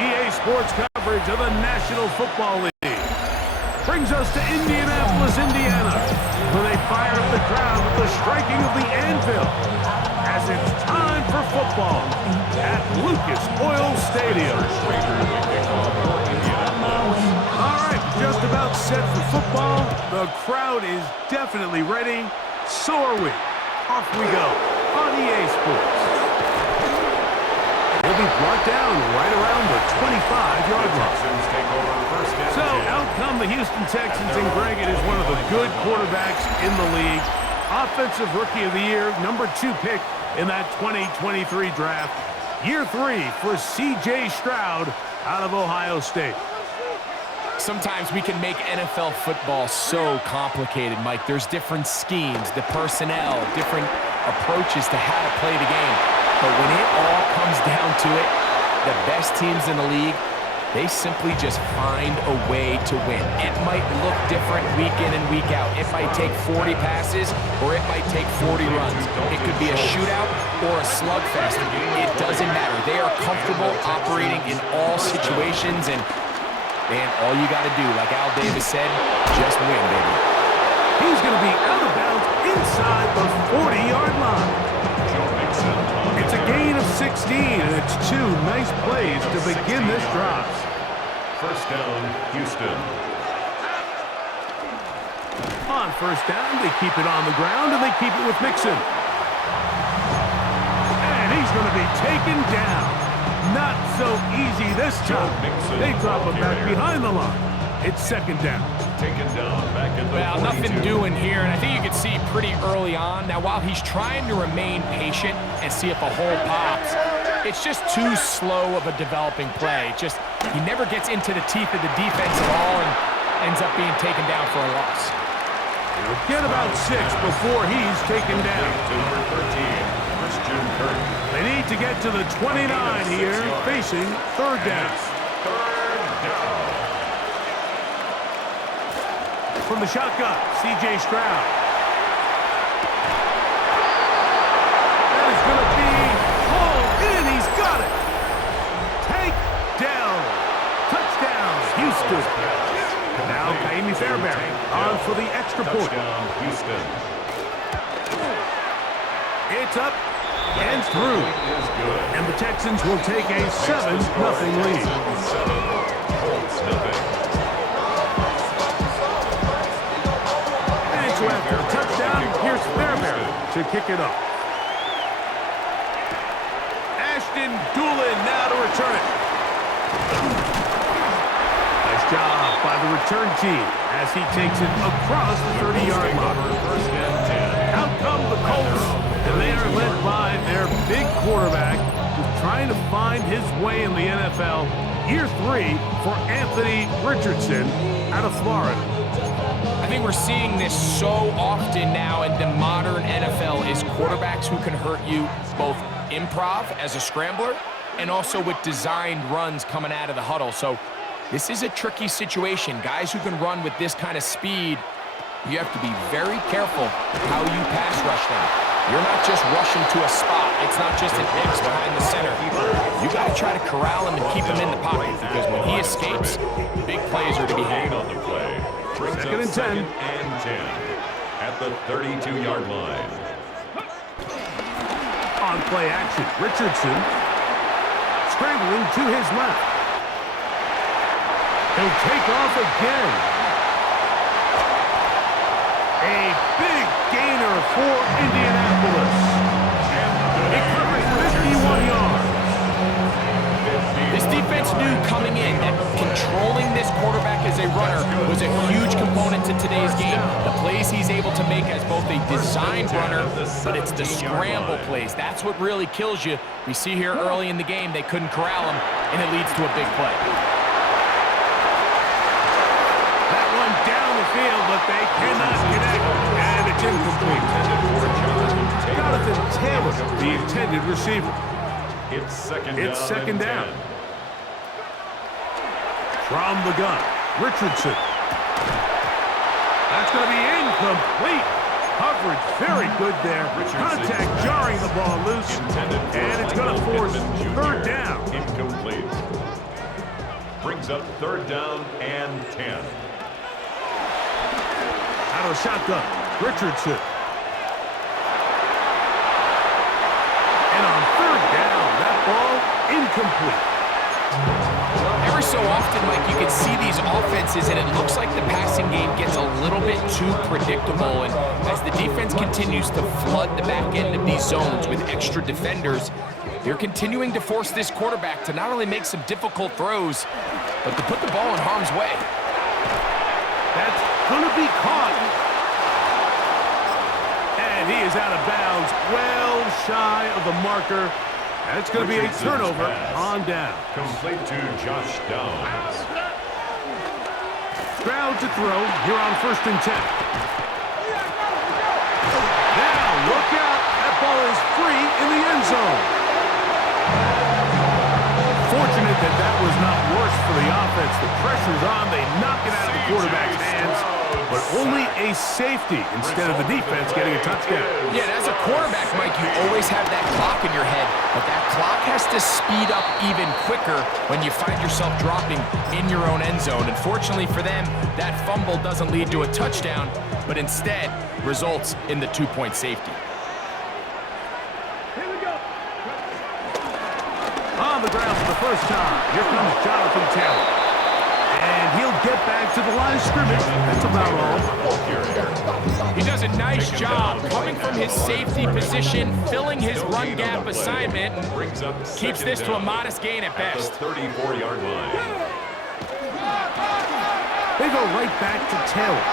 EA Sports coverage of the National Football League brings us to Indianapolis, Indiana, where they fire up the crowd with the striking of the anvil as it's time for football at Lucas Oil Stadium. All right, just about set for football. The crowd is definitely ready. So are we. Off we go on EA Sports. Will be brought down right around the 25-yard line. So out come the Houston Texans, and Greg, it is one of the good quarterbacks in the league. Offensive Rookie of the Year, number 2 pick in that 2023 draft. Year 3 for C.J. Stroud out of Ohio State. Sometimes we can make NFL football so complicated, Mike. There's different schemes, the personnel, different approaches to how to play the game. But when it all comes down to it, the best teams in the league, they simply just find a way to win. It might look different week in and week out. It might take 40 passes or it might take 40 runs. It could be a shootout or a slugfest. It doesn't matter. They are comfortable operating in all situations, and man, all you got to do, like Al Davis said, just win, baby. He's going to be out of bounds inside the 40-yard line. It's a gain of 16, and it's 2 nice plays to begin this drive. First down, Houston. On first down, they keep it on the ground, and they keep it with Mixon. And he's going to be taken down. Not so easy this time. They drop him back behind the line. It's second down. Taken down back in the Well, 42. nothing doing here, and I think you can see pretty early on. Now, while he's trying to remain patient and see if a hole pops, it's just too slow of a developing play. He never gets into the teeth of the defense at all and ends up being taken down for a loss. He'll get about 6 before he's taken down. Number 13. They need to get to the 29 here, facing third down. From the shotgun, C.J. Stroud. That is going to be hauled in. He's got it. Take down. Touchdown, Houston. Now, Kaimi Fairbairn on for the extra point. Houston. It's up and through. And the Texans will take a 7-0 lead. Colts, nothing. And so after a touchdown, here's Fairbairn to kick it off. Ashton Doolin now to return it. Nice job by the return team as he takes it across the 30-yard line. First and 10. Out come the Colts, and they are led by their big quarterback who's trying to find his way in the NFL. Year 3 for Anthony Richardson out of Florida. I think we're seeing this so often now in the modern NFL is quarterbacks who can hurt you both improv as a scrambler and also with designed runs coming out of the huddle. So this is a tricky situation. Guys who can run with this kind of speed, you have to be very careful how you pass rush them. You're not just rushing to a spot. It's not just an X behind the center. You got to try to corral him and keep him in the pocket because when he escapes, big plays are to be had. On the play. Second and 10. Second and 10 at the 32-yard line. On play action, Richardson scrambling to his left. He'll take off again. A big gainer for Indianapolis. It covers 51 yards. This defense knew coming in that controlling this quarterback as a runner was a huge component to today's game. The plays he's able to make as both a designed runner, but it's the scramble plays. That's what really kills you. We see here early in the game they couldn't corral him, and it leads to a big play. That one down the field, but they cannot connect, and it's incomplete. Jonathan Taylor, the intended receiver. It's second down. From the gun, Richardson. That's going to be incomplete. Coverage very good there. Contact jarring the ball loose. And it's going to force third down. Incomplete. brings up 3rd down and 10. Out of the shotgun, Richardson. And on 3rd down, that ball incomplete. Every so often, Mike, you can see these offenses, and it looks like the passing game gets a little bit too predictable. And as the defense continues to flood the back end of these zones with extra defenders, they're continuing to force this quarterback to not only make some difficult throws, but to put the ball in harm's way. That's going to be caught. And he is out of bounds, well shy of the marker. That's going to be a turnover on down. Complete to Josh Downs. Stroud to throw here on 1st and 10. Now, look out. That ball is free in the end zone. Fortunate that that was not worse for the offense. The pressure's on. They knock it out of the quarterback's hands, but only a safety instead of the defense getting a touchdown. Yeah, and as a quarterback, Mike, you always have that clock in your head, but that clock has to speed up even quicker when you find yourself dropping in your own end zone. Unfortunately for them, that fumble doesn't lead to a touchdown, but instead results in the 2-point safety. On the ground for the first time, here comes Jonathan Taylor. And he'll get back to the line of scrimmage. That's about all. He does a nice job coming from his safety position, filling his run gap assignment, and keeps this to a modest gain at best. 34-yard line. They go right back to Taylor.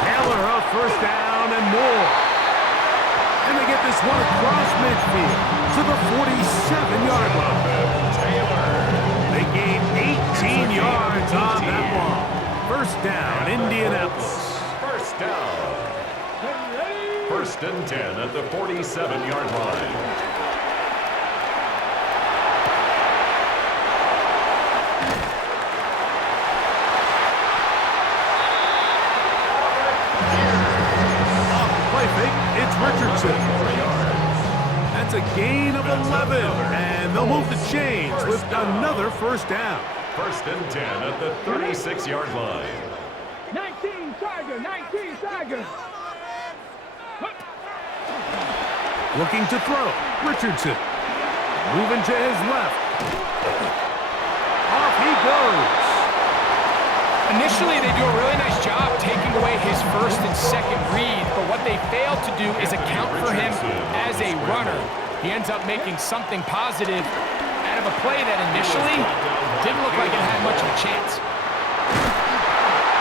Taylor up 1st down and more. And they get this one across midfield to the 47-yard line. They gain 18 yards on that ball. 1st down, Indianapolis. 1st down. 1st and 10 at the 47-yard line. It's Richardson. That's a gain of 11, and they'll move the chains with another 1st down. 1st and 10 at the 36-yard line. 19 Tiger. Looking to throw, Richardson. Moving to his left. Off he goes. Initially, they do a really nice job taking away his 1st and 2nd read, but what they fail to do is account for him as a runner. He ends up making something positive out of a play that initially didn't look like it had much of a chance.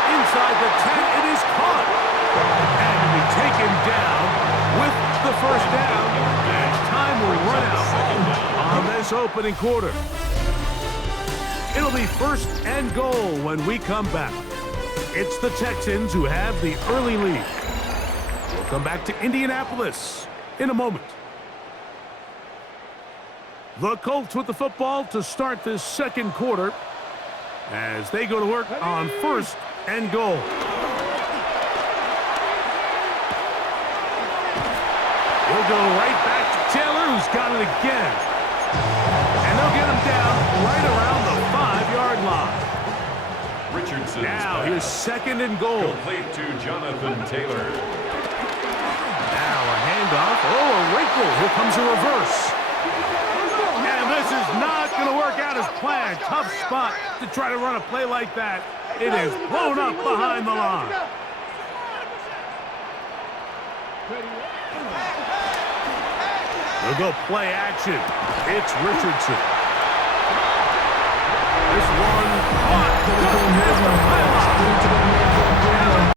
Inside the 10, it is caught. And to be taken down with the 1st down, and time will run out on this opening quarter. It'll be 1st and goal when we come back. It's the Texans who have the early lead. We'll come back to Indianapolis in a moment. The Colts with the football to start this 2nd quarter as they go to work on 1st and goal. He'll go right back to Taylor, who's got it again. And they'll get him down right around the 5-yard line. Richardson. Now here's 2nd and goal. Complete to Jonathan Taylor. Now a handoff. Oh, a wrinkle. Here comes a reverse. And this is not going to work out as planned. Tough spot to try to run a play like that. It is blown up behind the line. They'll go play action. It's Richardson. This one caught.